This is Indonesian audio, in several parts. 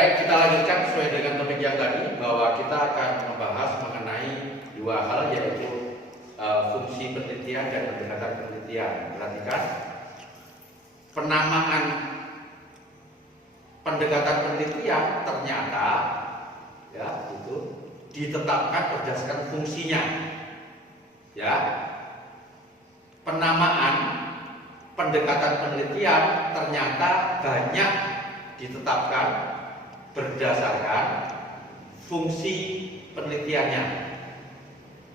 Baik, kita lanjutkan sesuai dengan topik yang tadi, bahwa kita akan membahas mengenai dua hal, yaitu fungsi penelitian dan pendekatan penelitian. Perhatikan, penamaan pendekatan penelitian ternyata itu ditetapkan berdasarkan fungsinya. Penamaan pendekatan penelitian ternyata banyak ditetapkan berdasarkan fungsi penelitiannya.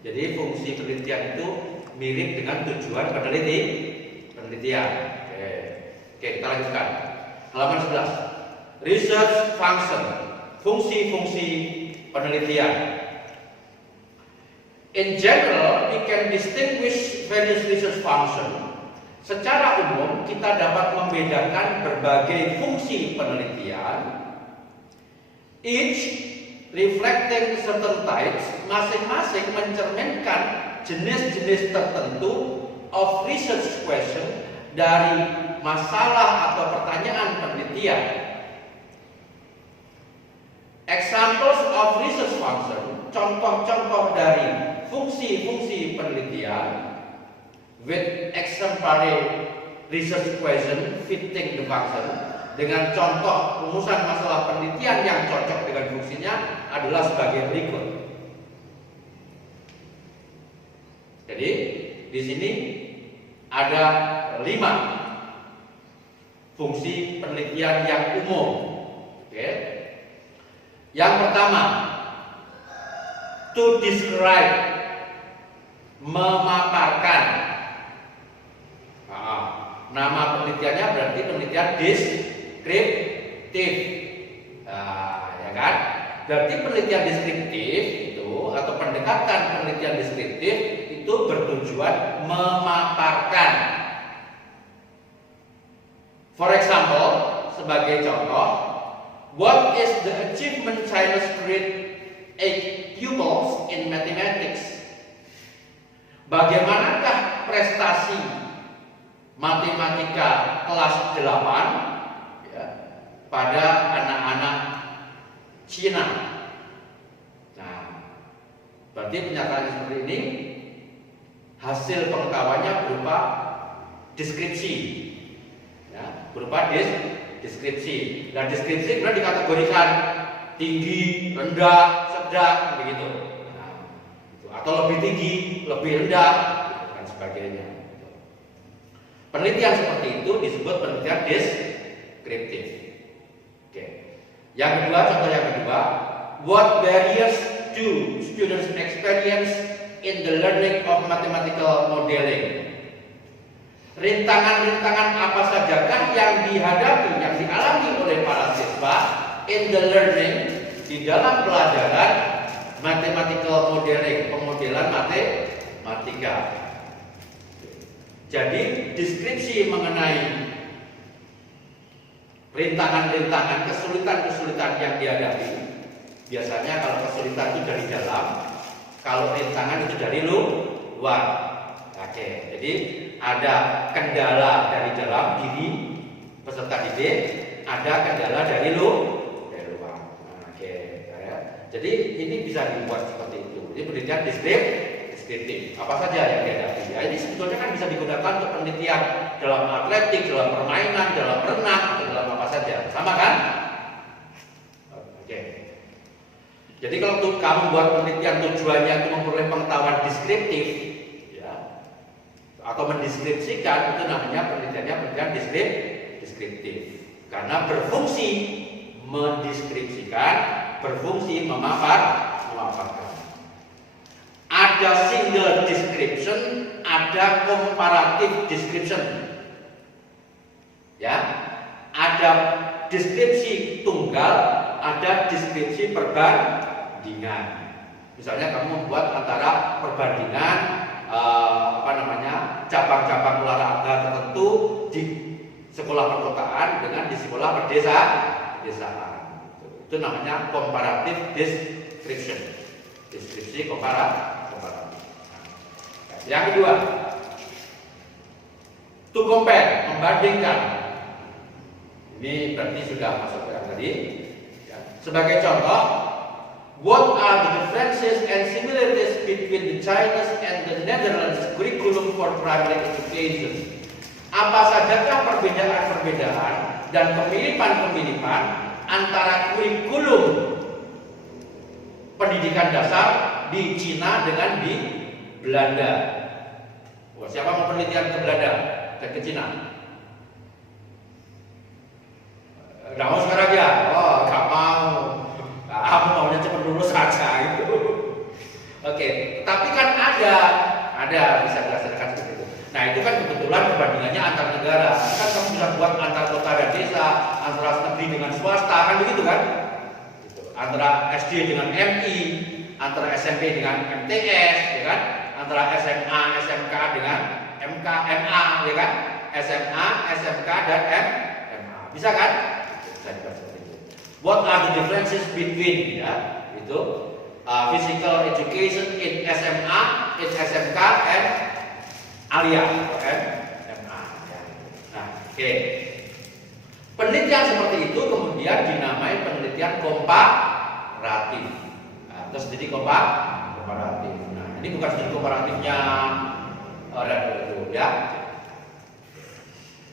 Jadi fungsi penelitian itu mirip dengan tujuan penelitian. Oke, kita lanjutkan. Halaman 11. Research function, fungsi-fungsi penelitian. In general, we can distinguish various research function. Secara umum, kita dapat membedakan berbagai fungsi penelitian, each reflecting certain types, masing-masing mencerminkan jenis-jenis tertentu of research question, dari masalah atau pertanyaan penelitian. Examples of research function, contoh-contoh dari fungsi-fungsi penelitian, with exemplary research question fitting the function, dengan contoh rumusan masalah penelitian yang cocok dengan fungsinya adalah sebagai berikut. Jadi di sini ada 5 fungsi penelitian yang umum. Oke. Yang pertama, to describe, memaparkan. Nama penelitiannya berarti penelitian deskriptif, ya kan? Berarti penelitian deskriptif itu atau pendekatan penelitian deskriptif itu bertujuan memaparkan. For example, sebagai contoh, what is the achievement China's grade 8 pupils in mathematics? Bagaimanakah prestasi matematika kelas 8 pada anak-anak Cina? Nah, berarti pernyataan seperti ini hasil pengetahuannya berupa deskripsi, berupa deskripsi. Dan deskripsi kemudian dikategorikan tinggi, rendah, sedang, begitu. Atau lebih tinggi, lebih rendah, dan sebagainya. Penelitian seperti itu disebut penelitian deskriptif. Oke. Yang kedua, contoh yang kedua, what barriers do students experience in the learning of mathematical modeling? Rintangan-rintangan apa sajakah yang dihadapi, yang dialami oleh para siswa in the learning, di dalam pelajaran mathematical modeling, pemodelan matematika. Jadi deskripsi mengenai rintangan-rintangan, kesulitan-kesulitan yang dihadapi. Biasanya kalau kesulitan itu dari dalam, kalau rintangan itu dari luar. Oke, jadi ada kendala dari dalam diri peserta didik, ada kendala dari luar. Oke, jadi ini bisa dibuat seperti itu. Jadi penelitian deskriptif. Apa saja yang dihadapi? Ini sebetulnya kan bisa digunakan untuk penelitian dalam atletik, dalam permainan, dalam renang, atau dalam apa saja. Sama kan? Oke. Jadi kalau kamu buat penelitian tujuannya untuk memperoleh pengetahuan deskriptif, atau mendeskripsikan, itu namanya penelitian deskriptif. Karena berfungsi mendeskripsikan, berfungsi memaparkan. Ada single description, ada comparative description. Ada deskripsi tunggal, ada deskripsi perbandingan. Misalnya kamu membuat antara perbandingan cabang-cabang olahraga tertentu di sekolah perkotaan dengan di sekolah pedesaan. Itu namanya comparative description. Deskripsi komparatif. Yang kedua, to compare, membandingkan. Ini berarti sudah masuk ke yang tadi. Sebagai contoh, what are the differences and similarities between the Chinese and the Netherlands curriculum for primary education? Apa sajakah perbedaan-perbedaan dan kemiripan-kemiripan antara kurikulum pendidikan dasar di Cina dengan di Belanda? Wah, siapa mau penelitian ke Belanda dan ke Cina? Nggak mau sekarang ya? Oh, nggak mau. Kamu maunya cepat lulus saja itu. Oke, tapi kan ada bisa dilaksanakan seperti itu. Nah, itu kan kebetulan perbandingannya antar negara. Kan kamu bisa buat antar kota dan desa, antara negeri dengan swasta, kan begitu kan? Gitu. Antara SD dengan MI, antara SMP dengan MTS, ya kan? Antara SMA, SMK dengan MK, MA, ya kan? SMA, SMK dan MA. Bisa kan? Bisa seperti itu. What are the differences between ya? Itu physical education in SMA, in SMK, and Alia, MA. Nah, oke. Penelitian seperti itu kemudian dinamai penelitian komparatif. Nah, terus studi komparatif. Nah, ini bukan studi komparatifnya orang itu, ya.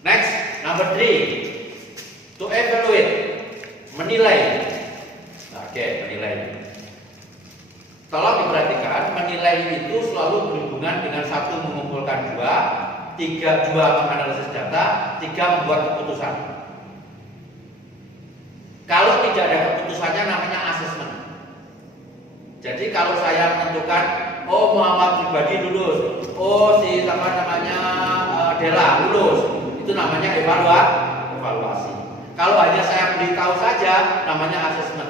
Next, number 3, to evaluate, menilai. Nah, oke, menilai. Tolong diperhatikan, menilai itu selalu berhubungan dengan satu mengumpulkan dua menganalisis data, 3 membuat keputusan. Kalau tidak ada keputusannya namanya asesmen. Jadi kalau saya menentukan, oh Muhammad pribadi lulus, oh si Dela lulus, itu namanya evaluasi. Kalau hanya saya beritahu saja, namanya asesmen.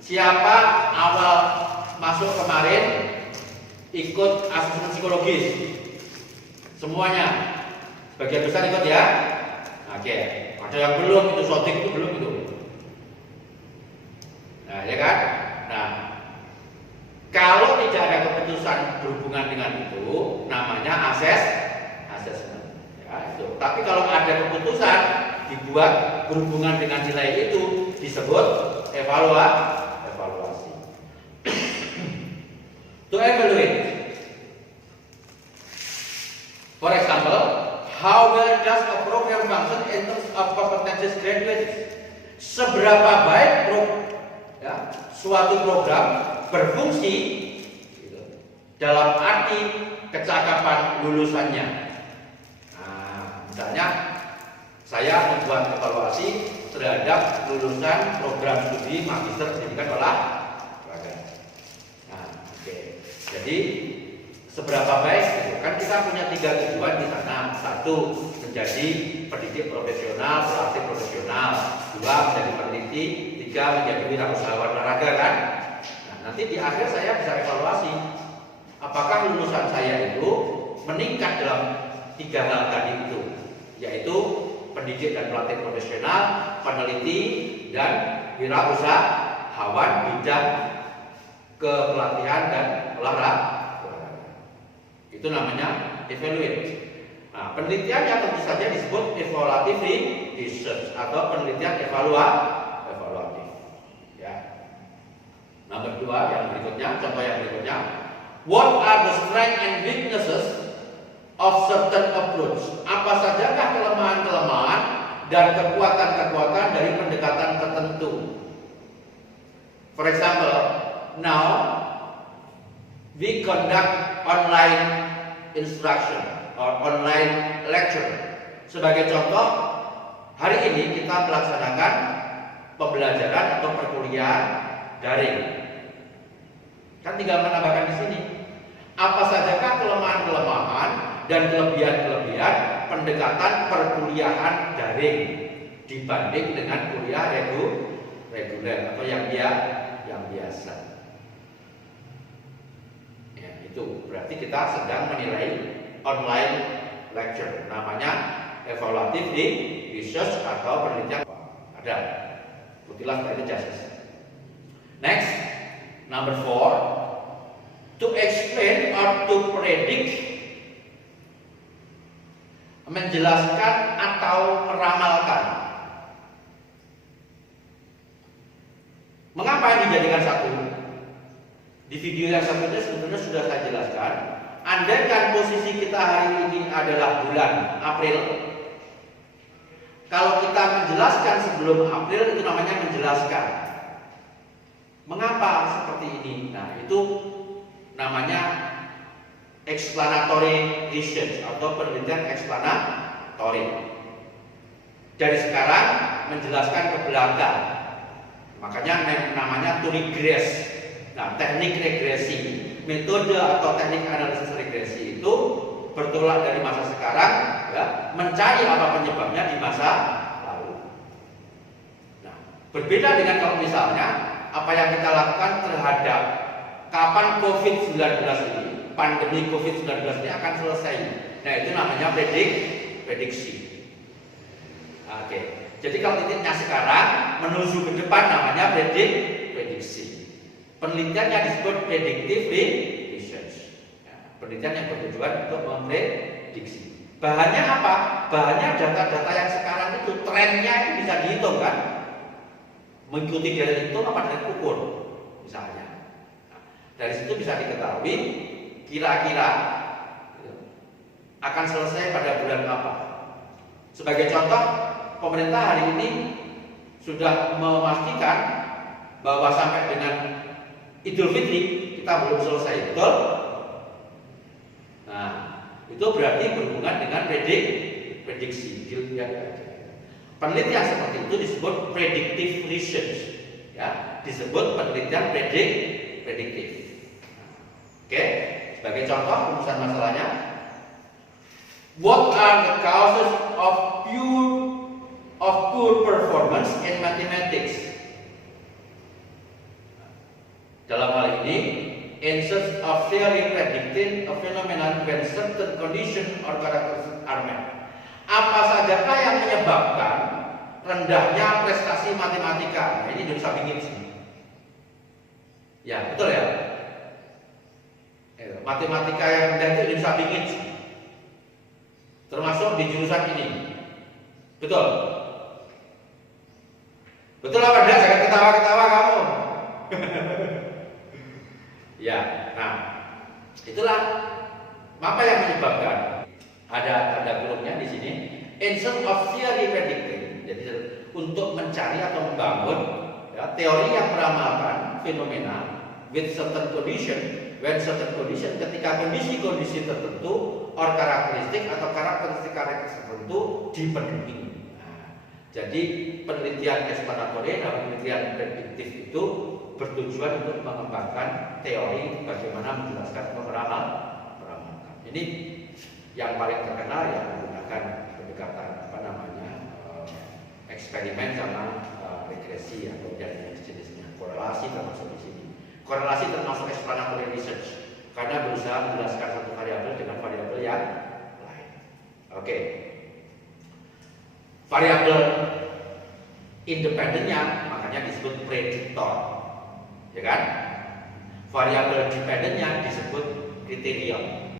Siapa awal masuk kemarin ikut asesmen psikologis? Semuanya, sebagian besar ikut ya. Oke, ada yang belum, itu shooting itu belum itu. Nah, ya kan? Nah, kalau tidak ada keputusan berhubungan dengan itu, namanya asesmen. Ya, itu. Tapi kalau ada keputusan dibuat berhubungan dengan nilai itu, disebut evaluasi. To evaluate. For example, how well does a program function in terms of competencies graduates? Seberapa baik suatu program berfungsi dalam arti kecakapan lulusannya. Nah, misalnya saya membuat evaluasi terhadap lulusan program studi magister pendidikan olahraga. Nah, oke. Jadi seberapa baik? Kan kita punya 3 tujuan di sana. 1, menjadi pendidik profesional, pelatih profesional. 2, menjadi peneliti. 3, menjadi wirausahawan olahraga kan. Nah, nanti di akhir saya bisa evaluasi apakah lulusan saya itu meningkat dalam 3 hal tadi itu, yaitu pendidik dan pelatih profesional, peneliti dan wirausahawan bidang kepelatihan dan olahraga. Itu namanya evaluate. Nah, penelitian yang tentu saja disebut evaluative research atau penelitian evaluatif. Ya. Nomor 2 yang berikutnya, contoh yang berikutnya. What are the strengths and weaknesses of certain approach? Apa sajakah kelemahan-kelemahan dan kekuatan-kekuatan dari pendekatan tertentu? For example, now we conduct online instruction or online lecture. Sebagai contoh, hari ini kita melaksanakan pembelajaran atau perkuliahan daring. Kan tinggal menambahkan di sini. Apa sajakah kelemahan-kelemahan dan kelebihan-kelebihan pendekatan perkuliahan daring dibanding dengan kuliah reguler atau yang biasa. Ya, itu berarti kita sedang menilai online lecture. Namanya evaluative research atau penelitian. Ada. Buktilah itu justice. Next, number 4, to explain or to predict, menjelaskan atau meramalkan. Mengapa ini dijadikan satu? Di video yang sebelumnya sebetulnya sudah saya jelaskan. Andaikan posisi kita hari ini adalah bulan April, kalau kita menjelaskan sebelum April itu namanya menjelaskan. Mengapa seperti ini? Nah, itu namanya explanatory research atau penelitian explanatory. Dari sekarang menjelaskan ke belakang. Makanya namanya to regress. Nah, teknik regresi, metode atau teknik analisis regresi itu bertolak dari masa sekarang, ya, mencari apa penyebabnya di masa lalu. Nah, berbeda dengan kalau misalnya apa yang kita lakukan terhadap kapan COVID-19 ini, pandemi COVID-19 ini akan selesai. Nah, itu namanya prediksi. Oke. Jadi kalau titiknya sekarang menuju ke depan namanya prediksi. Penelitiannya disebut predictive research. Ya, penelitian yang bertujuan untuk memprediksi. Bahannya apa? Bahannya data-data yang sekarang itu trennya itu bisa dihitung kan? Mengikuti dari hitung apa dari ukur misalnya. Nah, dari situ bisa diketahui kira-kira akan selesai pada bulan apa. Sebagai contoh, pemerintah hari ini sudah memastikan bahwa sampai dengan Idul Fitri kita belum selesai, betul? Nah, itu berarti berhubungan dengan prediksi. Penelitian seperti itu disebut predictive research, ya, disebut penelitian prediktif. Oke, sebagai contoh rumusan masalahnya, what are the causes of poor performance in mathematics? Dalam hal ini, in search of theory predicting a phenomenon when certain condition or characteristics are met. Apa sajakah yang menyebabkan rendahnya prestasi matematika? Nah, ini Indonesia Bingit sih. Ya, betul ya. Matematika yang rendah itu Indonesia Bingit sih. Termasuk di jurusan ini. Betul. Betul apa enggak? Jangan ketawa-ketawa kamu. Ya, nah itulah apa yang menyebabkan. Ada tanda kurungnya di sini. In search of theory predicting. Jadi untuk mencari atau membangun, ya, teori yang meramalkan fenomena with certain condition, when certain condition, ketika kondisi-kondisi tertentu or karakteristik atau karakteristik tertentu dipenuhi. Nah, jadi penelitian explanatory dan penelitian prediktif itu bertujuan untuk mengembangkan teori bagaimana menjelaskan pemeramalkan. Ini yang paling terkenal yang menggunakan pendekatan eksperimen sama regresi atau jenis-jenisnya. Korelasi termasuk di sini. Korelasi termasuk explanatory research karena berusaha menjelaskan satu variabel dengan variabel yang lain. Oke. Variabel independennya makanya disebut prediktor. Ya kan? Variabel dependennya disebut kriterion.